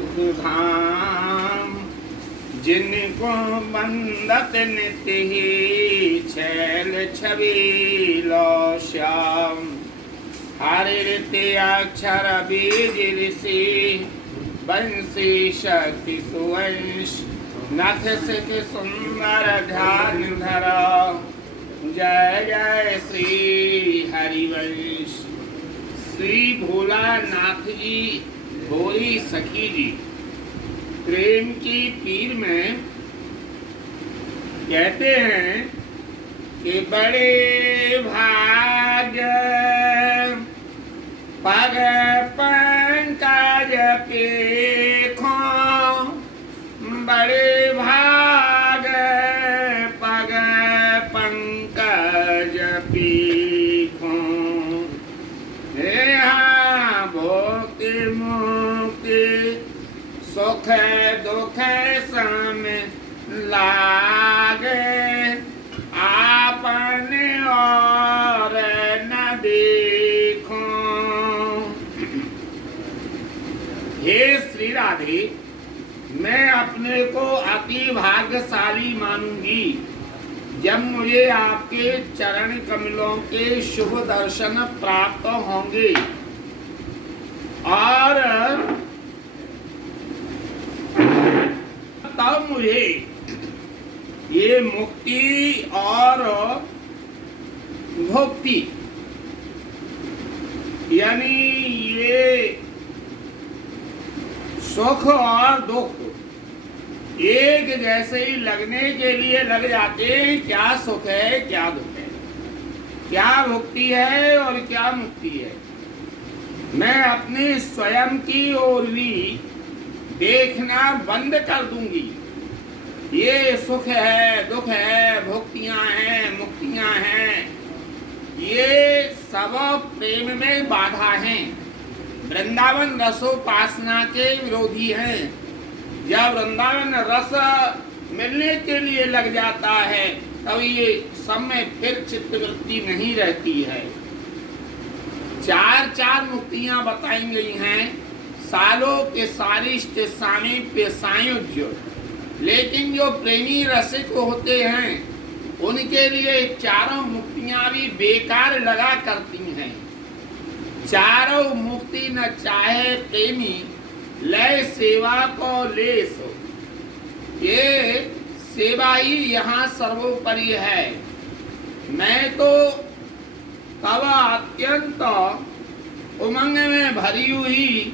सुख धाम, जिनको बंदत नित्य ही छैल छबीलो श्याम। हरिते अक्षर बीज ऋषि बंसी शक्ति सुवंश, नथ सिख सुंदर ध्यान धरा, जय जय श्री हरिवंश। श्री भोलानाथ जी भोली सखी जी प्रेम की पीर में कहते हैं कि बड़े भाग्य पग पंकज पेखो, बड़े भाग पग पंकज पेखो। यहाँ भोक्ति मुक्ति सुख दुख सम लागे, आपने और न देखो। हे श्री राधे, मैं अपने को अति भाग्यशाली मानूंगी जब मुझे आपके चरण कमलों के शुभ दर्शन प्राप्त होंगे और तब मुझे ये मुक्ति और भक्ति यानी ये सुख और दुख एक जैसे ही लगने के लिए लग जाते हैं। क्या सुख है क्या दुख है, क्या भक्ति है और क्या मुक्ति है। मैं अपने स्वयं की ओर भी देखना बंद कर दूंगी। ये सुख है दुख है, भक्तियां हैं मुक्तियां हैं, ये सब प्रेम में बाधा हैं, वृंदावन रसोपासना के विरोधी हैं। जब वृंदावन रस मिलने के लिए लग जाता है तब ये सब में फिर चित्तवृत्ति नहीं रहती है। चार मुक्तियां बताई गई हैं, सालों के सारिष्ट सामीप्य सायुज्य। लेकिन जो प्रेमी रसिक होते हैं उनके लिए चारों मुक्तियां भी बेकार लगा करती हैं। चारों मुक्ति न चाहे प्रेमी, लय सेवा को ले सो। ये सेवा ही यहाँ सर्वोपरि है। मैं तो तब अत्यंत उमंग में भरी हुई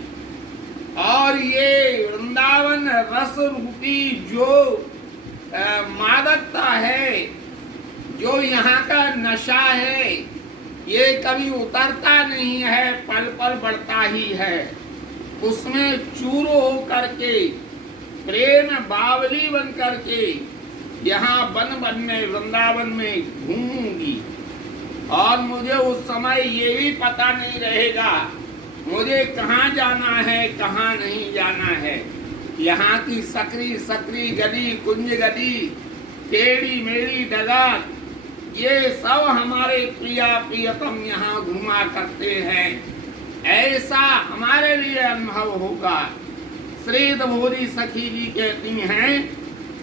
और ये वृंदावन रस रूपी जो मादकता है, जो यहाँ का नशा है, ये कभी उतरता नहीं है, पल पल बढ़ता ही है। उसमें चूर हो करके प्रेम बावली बन करके यहाँ वन में वृंदावन में घूमूंगी और मुझे उस समय ये भी पता नहीं रहेगा मुझे कहाँ जाना है कहाँ नहीं जाना है। यहाँ की सकरी सकरी गली कुंज गली टेढ़ी मेढ़ी डगर, ये सब हमारे प्रिया प्रियतम यहाँ घुमा करते हैं, ऐसा हमारे लिए अनुभव होगा। श्री भोली सखी जी कहती हैं,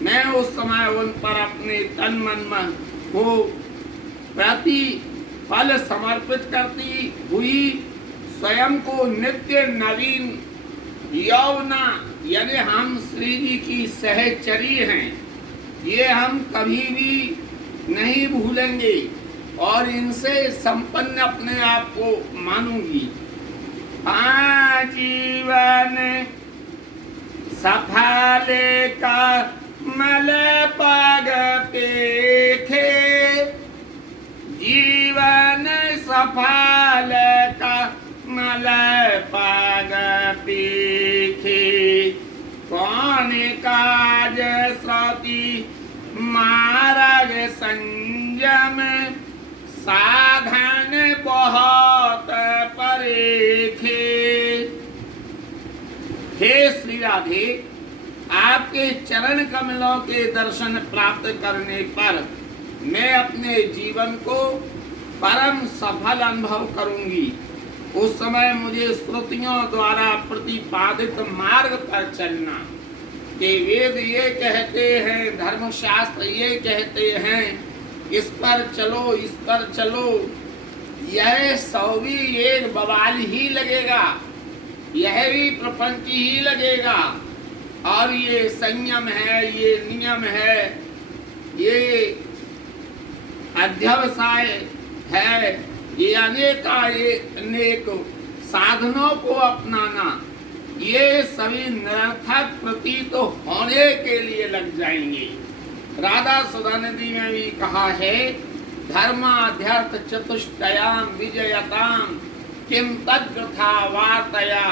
मैं उस समय उन पर अपने तन मन को प्रति फल समर्पित करती हुई स्वयं को नित्य नवीन यौवना, यानी हम श्री जी की सहचरी हैं, ये हम कभी भी नहीं भूलेंगे और इनसे संपन्न अपने आप को मानूंगी। जीवन सफल का मल पग पेखे, जीवन सफल का मल पग पेखे। कौन काज श्रुति मार्ग संयम, साधन बहुत परेखे। हे श्री राधे, आपके चरण कमलों के दर्शन प्राप्त करने पर मैं अपने जीवन को परम सफल अनुभव करूंगी। उस समय मुझे श्रुतियों द्वारा प्रतिपादित मार्ग पर चलना, कि वेद ये कहते हैं, धर्मशास्त्र ये कहते हैं, इस पर चलो, इस पर चलो, यह सब भी एक बवाल ही लगेगा, यह भी प्रपंच ही लगेगा। और ये संयम है, ये नियम है, ये अध्यवसाय है, ये अनेक साधनों को अपनाना, ये सभी निरर्थक प्रतीत होने के लिए लग जाएंगे। राधा सुधा नदी में भी कहा है, धर्माध्यर्थ चतुष्टयाम विजयताम किम तद्वथा वार्तया,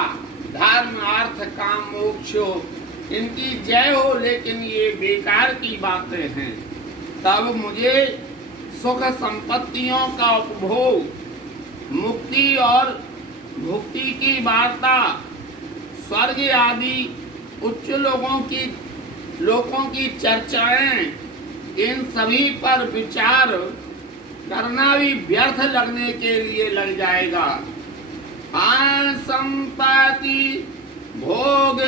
धर्म अर्थ काम मोक्षो, इनकी जय हो, लेकिन ये बेकार की बातें हैं। तब मुझे सुख संपत्तियों का उपभोग, मुक्ति और भुक्ति की वार्ता, स्वर्ग आदि उच्च लोगों की चर्चाएं, इन सभी पर विचार करना भी व्यर्थ लगने के लिए लग जाएगा। आन संपत्ति भोग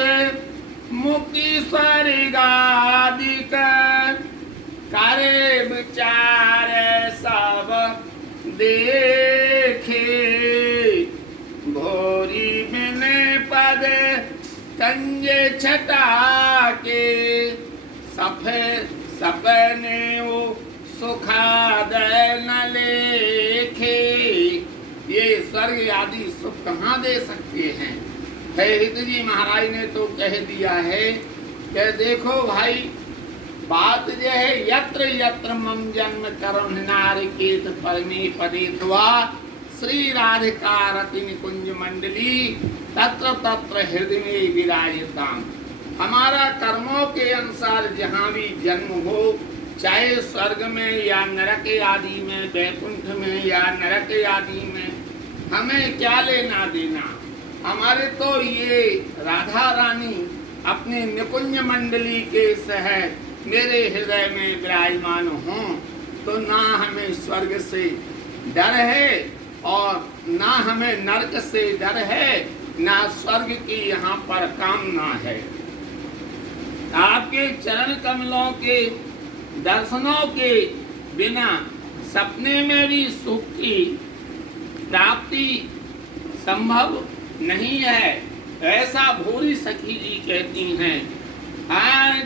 मुक्ति स्वर्ग आदि करे विचार सब देखे, भोरी बिने पद कंज छटा के, सपने वो सुखाद न लेखे। ये स्वर्ग आदि सुख कहाँ दे सकते हैं? हित जी महाराज ने तो कह दिया है कि देखो भाई, बात जो है, यत्र यत्र मम जन्म कर्म नारिकेत परमे पदेत्वा श्री राधिका रति निकुंज मंडली तत्र तत्र हृदय में विराजताम। हमारा कर्मों के अनुसार जहाँ भी जन्म हो, चाहे स्वर्ग में या नरक आदि में, वैकुंठ में या नरक आदि में, हमें क्या लेना देना। हमारे तो ये राधा रानी अपनी निकुंज मंडली के शहर मेरे हृदय में विराजमान हों, तो ना हमें स्वर्ग से डर है और ना हमें नरक से डर है, ना स्वर्ग की यहाँ पर कामना है। आपके चरण कमलों के दर्शनों के बिना सपने में भी सुख की प्राप्ति संभव नहीं है, ऐसा भूरी सखी जी कहती हैं।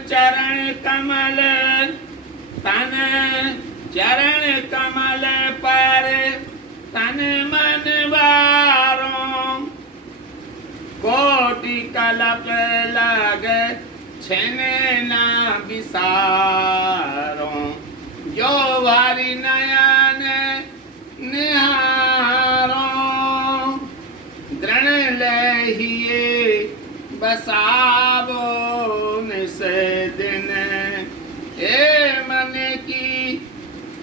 चरण कमल तन, चरण कमल पर तन मन बारों, कोटि कलप लग छेने ना विसारों, जो भारी नयन निहारों, दृढ़ लहिए बसावो निस दिन, ए मन की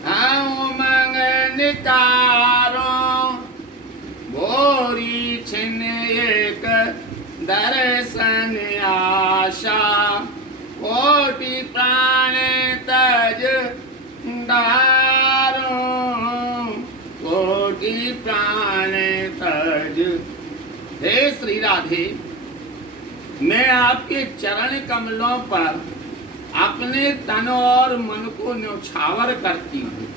उमंग निकारों, भोरी छिन एक दर्शन आशा, कोटि प्राण तज डारों, कोटि प्राण तज। हे श्री राधे, मैं आपके चरण कमलों पर अपने तन और मन को न्यौछावर करती हूँ,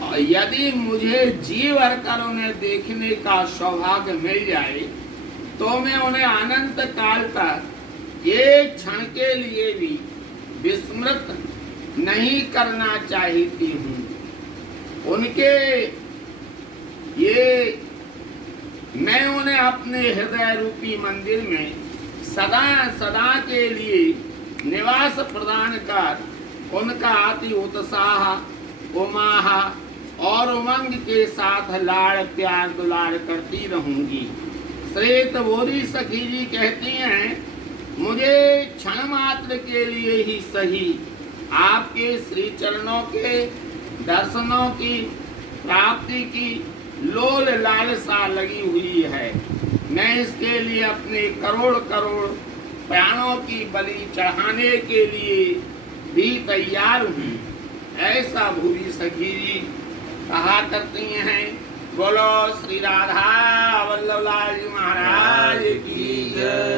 और यदि मुझे जी भर कर उन्हें देखने का सौभाग्य मिल जाए तो मैं उन्हें अनंत काल तक एक क्षण के लिए भी विस्मृत नहीं करना चाहती हूँ। उनके ये मैं उन्हें अपने हृदय रूपी मंदिर में सदा सदा के लिए निवास प्रदान कर उनका अति उत्साह उमाह और उमंग के साथ लाड़ प्यार दुलार करती रहूंगी। श्रेत बोरी सखी जी कहती हैं, मुझे क्षण मात्र के लिए ही सही आपके श्री चरणों के दर्शनों की प्राप्ति की लोल लालसा लगी हुई है। मैं इसके लिए अपने करोड़ करोड़ प्राणों की बलि चढ़ाने के लिए भी तैयार हूँ। ऐसा भूरी सखी जी कहा करती हैं। बोलो श्री राधा वल्लभ लाल जी महाराज की जय।